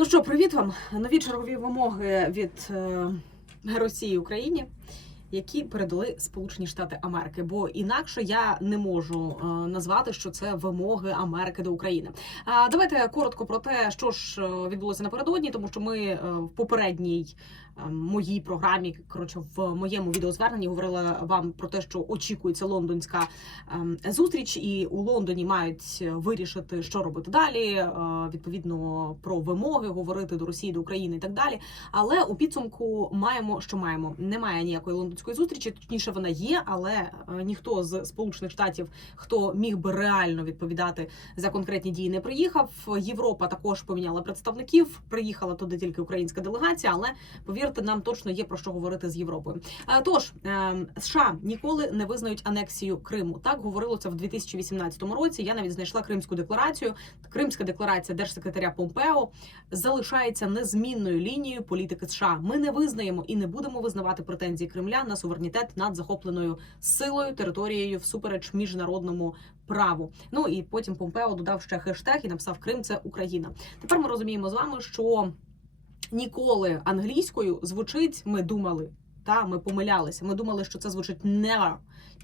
Ну що, привіт вам! Нові чергові вимоги від е, Росії Україні, які передали Сполучені Штати Америки. Бо інакше я не можу е, назвати, що це вимоги Америки до України. А давайте коротко про те, що ж е, відбулося напередодні, тому що ми в попередній моїй програмі, коротше, в моєму відеозверненні говорила вам про те, що очікується лондонська ем, зустріч, і у Лондоні мають вирішити, що робити далі. е, Відповідно про вимоги говорити до Росії, до України і так далі. Але у підсумку маємо, що маємо. Немає ніякої лондонської зустрічі. Точніше, вона є, але е, ніхто з Сполучених Штатів, хто міг би реально відповідати за конкретні дії, не приїхав. Європа також поміняла представників. Приїхала туди тільки українська делегація, але повірте, нам точно є про що говорити з Європою. Е, Тож е, США ніколи не визнають анексію Криму. Так говорило це в 2018 році. Я навіть знайшла Кримську декларацію. Кримська декларація держсекретаря Помпео залишається незмінною лінією політики США. Ми не визнаємо і не будемо визнавати претензії Кремля на суверенітет над захопленою силою територією всупереч міжнародному праву. Ну і потім Помпео додав ще хештег і написав Крим це Україна. Тепер ми розуміємо з вами, що ніколи англійською звучить. Ми думали, та ми помилялися. Ми думали, що це звучить never,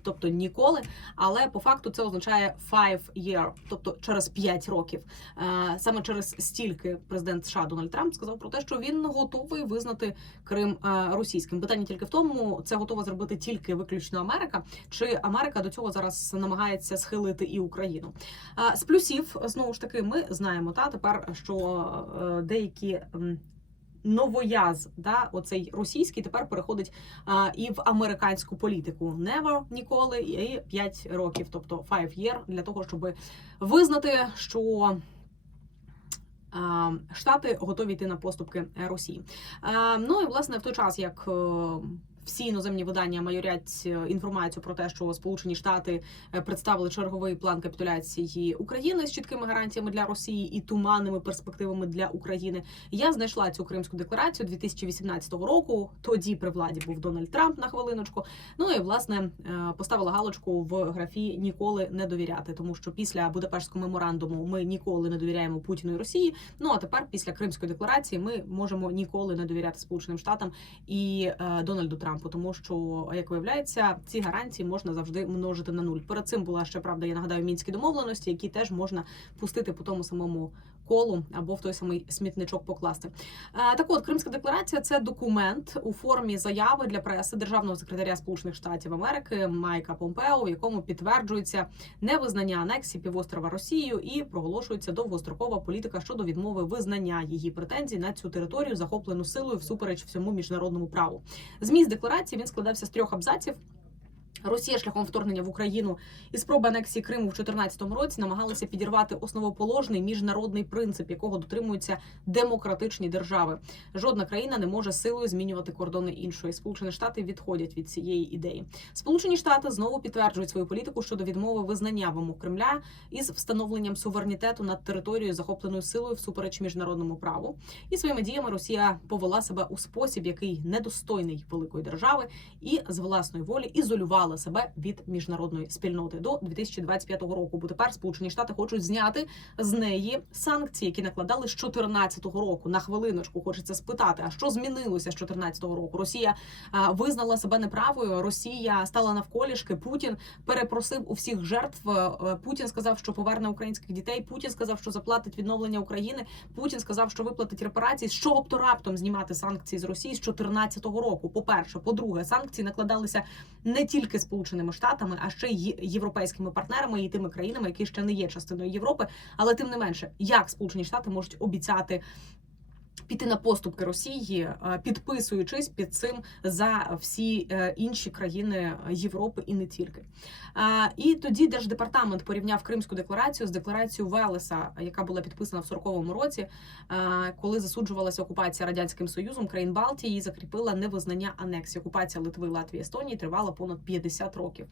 тобто ніколи. Але по факту це означає five year, тобто через 5 років. Е, Саме через стільки президент США Дональд Трамп сказав про те, що він готовий визнати Крим е, російським. Питання тільки в тому, це готова зробити тільки виключно Америка, чи Америка до цього зараз намагається схилити і Україну. Е, З плюсів знову ж таки, ми знаємо та тепер, що деякі. Новояз, да, оцей російський тепер переходить а, і в американську політику. Never, ніколи і 5 років, тобто 5 year, для того, щоб визнати, що Штати готові йти на поступки Росії. Ну і власне в той час, як е, всі іноземні видання майорять е, інформацію про те, що Сполучені Штати е, представили черговий план капітуляції України з чіткими гарантіями для Росії і туманними перспективами для України. Я знайшла цю кримську декларацію 2018 року. Тоді при владі був Дональд Трамп на хвилиночку. Ну і власне е, поставила галочку в графі ніколи не довіряти, тому що після Будапештського меморандуму ми ніколи не довіряємо Путіну і Росії. Ну а тепер, після Кримської декларації, ми можемо ніколи не довіряти Сполученим Штатам і Дональду Трампу, тому що як виявляється, ці гарантії можна завжди множити на нуль. Перед цим була ще правда, я нагадаю, мінські домовленості, які теж можна пустити по тому самому колу або в той самий смітничок покласти. Е, Так от Кримська декларація це документ у формі заяви для преси державного секретаря Сполучених Штатів Америки Майка Помпео, в якому підтверджується невизнання анексії півострова Росією і проголошується довгострокова політика щодо відмови визнання її претензій на цю територію, захоплену силою всупереч всьому міжнародному праву. Зміст декларації він складався з трьох абзаців. Росія шляхом вторгнення в Україну і спроби анексії Криму в 2014 році намагалася підірвати основоположний міжнародний принцип, якого дотримуються демократичні держави. Жодна країна не може силою змінювати кордони іншої. Сполучені Штати відходять від цієї ідеї. Сполучені Штати знову підтверджують свою політику щодо відмови визнання вимог Кремля із встановленням суверенітету над територією, захопленою силою всупереч міжнародному праву. І своїми діями Росія повела себе у спосіб, який недостойний великої держави, і з власної волі ізолювала себе від міжнародної спільноти до 2025 року. Бо тепер Сполучені Штати хочуть зняти з неї санкції, які накладали з 2014 року. На хвилиночку хочеться спитати, а що змінилося з 2014 року? Росія визнала себе неправою. Росія стала навколішки. Путін перепросив у всіх жертв. Е, Путін сказав, що поверне українських дітей. Путін сказав, що заплатить відновлення України. Путін сказав, що виплатить репарації. З чого б то раптом знімати санкції з Росії з 2014 року? По перше, по-друге, санкції накладалися не тільки Сполученими Штатами, а ще й європейськими партнерами і тими країнами, які ще не є частиною Європи. Але тим не менше, як Сполучені Штати можуть обіцяти. Піти на поступки Росії, е, підписуючись під цим за всі е, інші країни Європи і не тільки. І тоді держдепартамент порівняв Кримську декларацію з декларацією Велеса, яка була підписана в 40-му році, е, коли засуджувалася окупація радянським союзом країн Балтії і закріпила невизнання анексії. Окупація Литви, Латвії, Естонії тривала понад 50 років.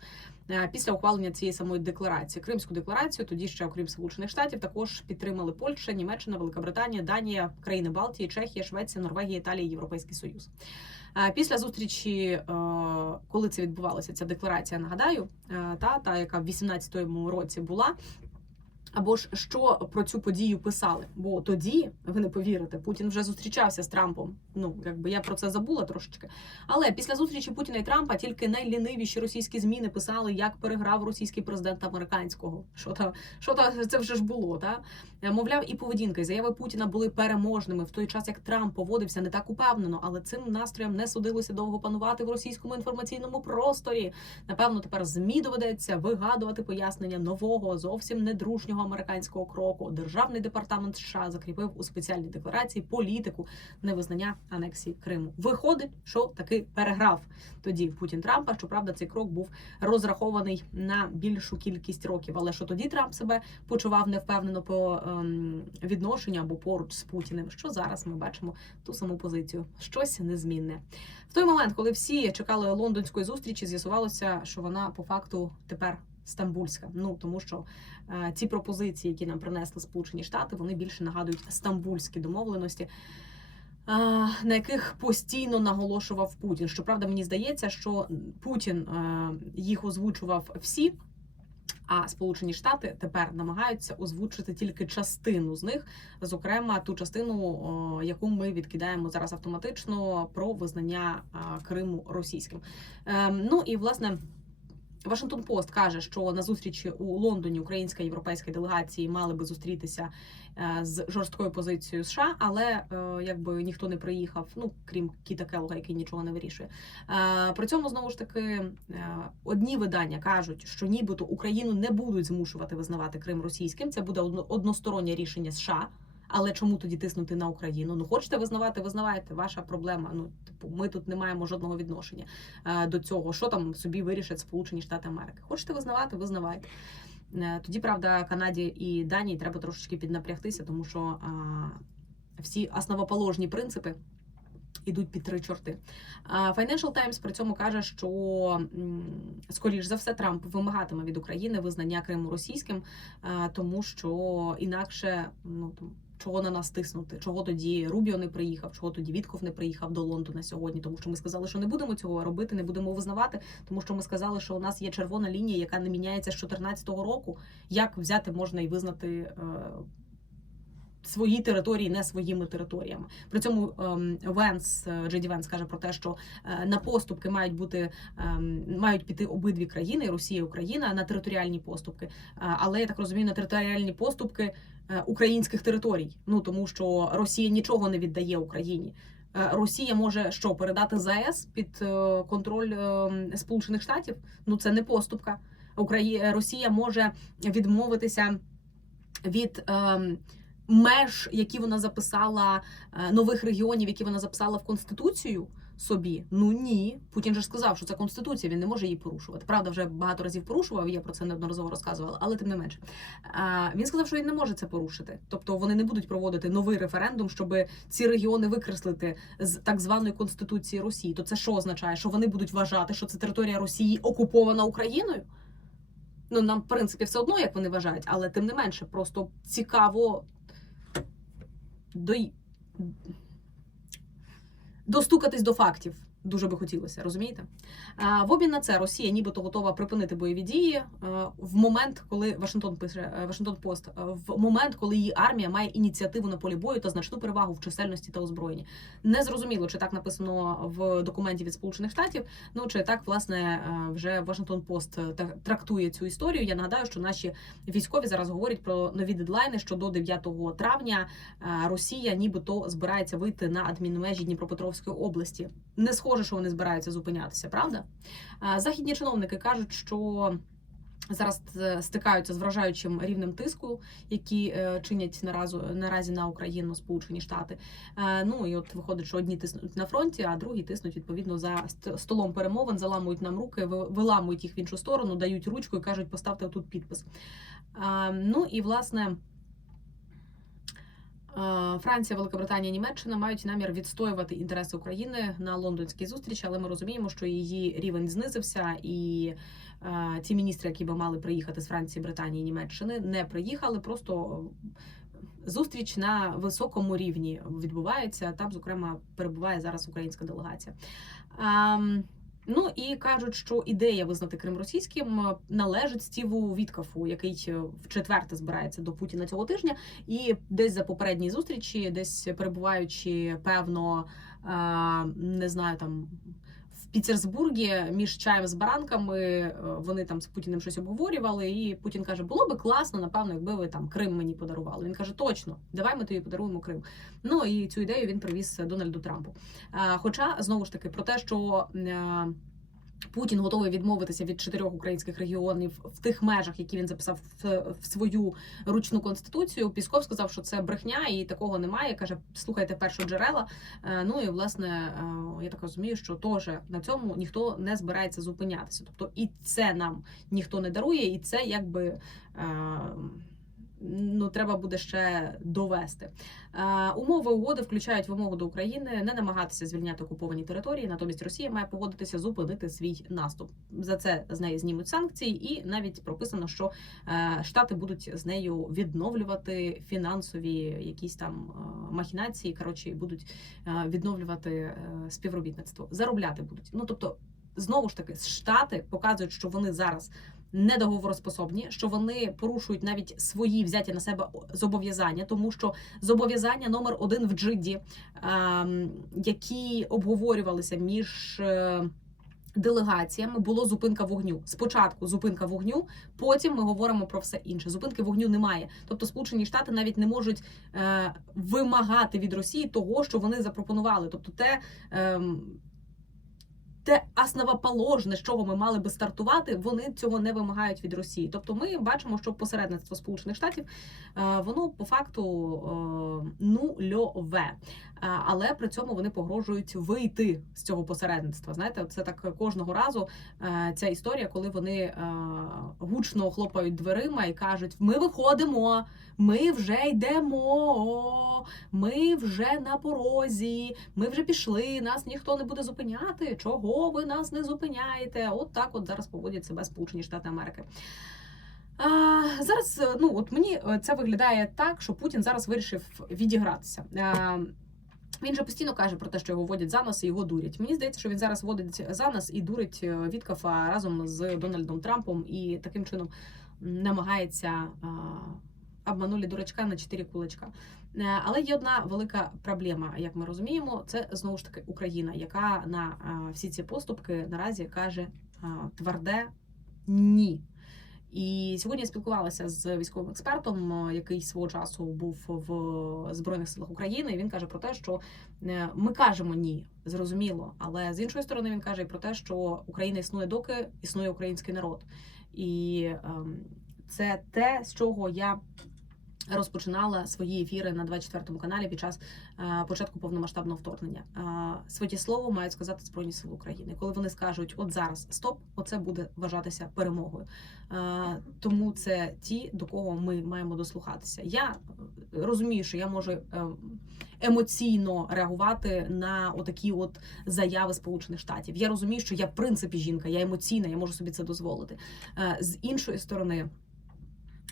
Після ухвалення цієї самої декларації Кримську декларацію, тоді ще окрім Сполучених Штатів, також підтримали Польща, Німеччина, Велика Британія, Данія, країни Балтії, Чехія, Швеція, Норвегія, Італія, Європейський Союз. Е, Після зустрічі, е, коли це відбувалося, ця декларація, нагадаю, е, та, та яка в 18-му році була. Або ж що про цю подію писали? Бо тоді, ви не повірите, Путін вже зустрічався з Трампом. Ну якби я про це забула трошечки. Але після зустрічі Путіна і Трампа тільки найлінивіші російські змі не писали, як переграв російський президент американського. Що та що та це вже ж було, та мовляв, і поведінка, і заяви Путіна були переможними в той час, як Трамп поводився не так упевнено, але цим настроєм не судилося довго панувати в російському інформаційному просторі. Напевно, тепер змі доведеться вигадувати пояснення нового, зовсім недружнього американського кроку. Державний департамент США закріпив у спеціальній декларації політику невизнання анексії Криму. Виходить, що таки переграв тоді Путін Трампа. Щоправда, цей крок був розрахований на більшу кількість років. Але що тоді Трамп себе почував невпевнено по ем, відношенню або поруч з Путіним, що зараз ми бачимо ту саму позицію. Щось незмінне. В той момент, коли всі чекали лондонської зустрічі, з'ясувалося, що вона по факту тепер. Стамбульська, ну тому що е, ці пропозиції, які нам принесли Сполучені Штати, вони більше нагадують стамбульські домовленості, е, на яких постійно наголошував Путін. Щоправда, мені здається, що Путін е, їх озвучував всі. А Сполучені Штати тепер намагаються озвучити тільки частину з них, зокрема ту частину, яку ми відкидаємо зараз автоматично про визнання Криму російським. Ем, ну і власне. Вашингтон Пост каже, що на зустрічі у Лондоні українська європейська делегації мали би зустрітися е, з жорсткою позицією США, але е, якби ніхто не приїхав, ну крім Кіта Келога, який нічого не вирішує. Е, при цьому знову ж таки одні видання кажуть, що нібито Україну не будуть змушувати визнавати Крим російським. Це буде одностороннє рішення США. Але чому тоді тиснути на Україну? Ну хочете визнавати, визнавайте, ваша проблема. Ну типу, ми тут не маємо жодного відношення е, до цього. Що там собі вирішать Сполучені Штати Америки? Хочете визнавати, визнавайте. Е, тоді правда Канаді і Данії треба трошечки піднапрягтися, тому що е, всі основоположні принципи. Ідуть під три чорти. Financial Times при цьому каже, що скоріш за все Трамп вимагатиме від України визнання Криму російським, тому що інакше ну там чого на нас тиснути, чого тоді Рубіо не приїхав, чого тоді Вітков не приїхав до Лондона сьогодні, тому що ми сказали, що не будемо цього робити, не будемо визнавати, тому що ми сказали, що у нас є червона лінія, яка не міняється з 2014 року. Як взяти можна і визнати? Е, свої території не своїми територіями. При цьому ем, Венс е, Джеді Венс каже про те, що е, на поступки мають бути ем, мають піти обидві країни Росія і Україна на територіальні поступки. Але я так розумію, на територіальні поступки Е, українських територій. Ну тому що Росія нічого не віддає Україні. Е, Росія може що передати ЗАЕС під е, контроль Сполучених Штатів. Ну це не поступка. Україна Росія може відмовитися від. Меж, які вона записала нових регіонів, які вона записала в конституцію собі. Ну ні, Путін же сказав, що це конституція, він не може її порушувати. Правда, вже багато разів порушував. Я про це неодноразово розказувала, але тим не менше. А, Він сказав, що він не може це порушити. Тобто вони не будуть проводити новий референдум, щоб ці регіони викреслити з так званої конституції Росії. То це що означає? Що вони будуть вважати, що це територія Росії окупована Україною? Ну нам в принципі все одно, як вони вважають, але тим не менше, просто цікаво до достукатись до фактів. Дуже би хотілося, розумієте? В обмін на це Росія нібито готова припинити бойові дії е, в момент, коли Вашингтон пише е, Вашингтон Пост, е, в момент, коли її армія має ініціативу на полі бою та значну перевагу в чисельності та озброєнні. Не зрозуміло, чи так написано в документі від Сполучених Штатів. Ну чи так власне вже Вашингтон Пост трактує цю історію. Я нагадаю, що наші військові зараз говорять про нові дедлайни, що до 9 травня Росія, нібито збирається вийти на адмінмежі Дніпропетровської області. Не схоже схоже, що вони збираються зупинятися, правда? Західні чиновники кажуть, що. Зараз е, стикаються з вражаючим рівнем тиску, які е, чинять наразі наразі на Україну Сполучені Штати. Ну і от виходить, що одні тиснуть на фронті, а другі тиснуть відповідно за столом перемовин, заламують нам руки, виламують їх в іншу сторону, дають ручку і кажуть, поставте тут підпис. Ну і власне. Франція, Великобританія, Німеччина мають намір відстоювати інтереси України на лондонській зустрічі, але ми розуміємо, що її рівень знизився, і ті міністри, які би мали приїхати з Франції, Британії, Німеччини, не приїхали. Просто зустріч на високому рівні відбувається. Там, зокрема, перебуває зараз українська делегація. Ну і кажуть, що ідея визнати Крим російським е, належить Стіву Віткафу, який е, в четверте збирається до Путіна цього тижня, і десь за попередні зустрічі, десь перебуваючи певно, е, не знаю там. Пітерсбургі між чаєм з баранками е, вони там з Путіним щось обговорювали, і Путін каже: було би класно, напевно, якби ви там Крим мені подарували. Він каже: Точно, давай ми тобі подаруємо Крим. Ну і цю ідею він привіз Дональду Трампу. Е, Хоча знову ж таки про те, що е, Путін готовий відмовитися від чотирьох українських регіонів в тих межах, які він записав в, свою ручну конституцію. Пісков сказав, що це брехня, і такого немає. каже: слухайте першого джерела. Е, Ну і власне е, я так розумію, що теж на цьому ніхто не збирається зупинятися. Тобто і це нам ніхто не дарує, і це якби. Ну, треба буде ще довести. Е, умови угоди включають вимогу до України не намагатися звільняти окуповані території. Натомість Росія має погодитися зупинити свій наступ. За це з неї знімуть санкції, і навіть прописано, що е, штати будуть з нею відновлювати фінансові якісь там е, махінації. Коротше, будуть відновлювати співробітництво, заробляти будуть. Ну тобто, знову ж таки, штати показують, що вони зараз недоговороспособні, що вони порушують навіть свої взяті на себе зобов'язання, тому що зобов'язання номер один в Джиді, ем, які обговорювалися між. е, Делегаціями було зупинка вогню. Спочатку зупинка вогню, потім ми говоримо про все інше. Зупинки вогню немає. Тобто, Сполучені Штати навіть не можуть е, вимагати від Росії того, що вони запропонували. Тобто, те. ем, те основоположне, з чого ми мали би стартувати, вони цього не вимагають від Росії. Тобто, ми бачимо, що посередництво Сполучених Штатів е, воно по факту е, нульове. Е, Але при цьому вони погрожують вийти з цього посередництва. Знаєте, це так кожного разу ця історія, коли вони гучно хлопають дверима і кажуть: Ми виходимо, ми вже йдемо, ми вже на порозі, ми вже пішли, нас ніхто не буде зупиняти. Чого ви нас не зупиняєте? От так от зараз поводять себе Сполучені Штати Америки. А, зараз ну от мені е, це виглядає так, що Путін зараз вирішив відігратися. А, він же постійно каже про те, що його водять за нас і його дурять. Мені здається, що він зараз водить за нас і дурить е, Віткафа разом з Дональдом Трампом і таким чином намагається а, обманули дурачка на чотири кулачка. Е, Але є одна велика проблема, як ми розуміємо, це знову ж таки Україна, яка на всі ці поступки наразі каже тверде ні. І сьогодні я спілкувалася з військовим експертом, е, який свого часу був в Збройних силах України. і Він каже про те, що е, ми кажемо ні, зрозуміло. Але з іншої сторони він каже і про те, що Україна існує, доки існує український народ, і ем, це те, з чого я. Розпочинала свої ефіри на 24 каналі під час е, початку повномасштабного вторгнення. Е, Своє слово мають сказати Збройні Сили України. Коли вони скажуть, от зараз стоп, оце буде вважатися перемогою. Е, тому це ті, до кого ми маємо дослухатися. Я розумію, що я можу емоційно реагувати на отакі от заяви Сполучених Штатів. Я розумію, що я в принципі жінка, я емоційна, я можу собі це дозволити. З іншої сторони.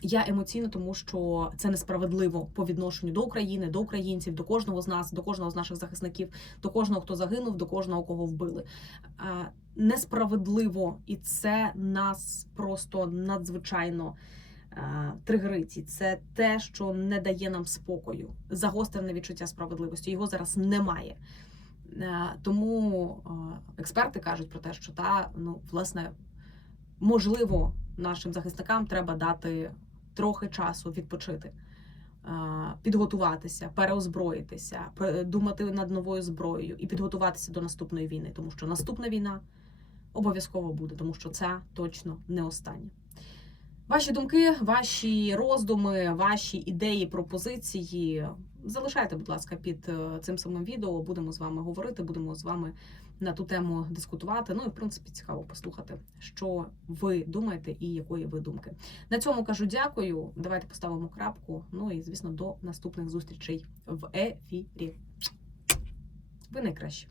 Я емоційна, тому що це несправедливо по відношенню до України, до українців, до кожного з нас, до кожного з наших захисників, до кожного, хто загинув, до кожного, кого вбили. Несправедливо, і це нас просто надзвичайно а, тригерить. І Це те, що не дає нам спокою, загострене відчуття справедливості. Його зараз немає. Тому експерти кажуть про те, що та ну власне можливо нашим захисникам треба дати трохи часу відпочити, підготуватися, переозброїтися, думати над новою зброєю і підготуватися до наступної війни, тому що наступна війна обов'язково буде, тому що ця точно не остання. Ваші думки, ваші роздуми, ваші ідеї, пропозиції залишайте, будь ласка, під е, цим самим відео. Будемо з вами говорити, будемо з вами на ту тему дискутувати. Ну і в принципі цікаво послухати, що ви думаєте і якої ви думки. На цьому кажу дякую. Давайте поставимо крапку. Ну і звісно, до наступних зустрічей в ефірі. Ви найкращі.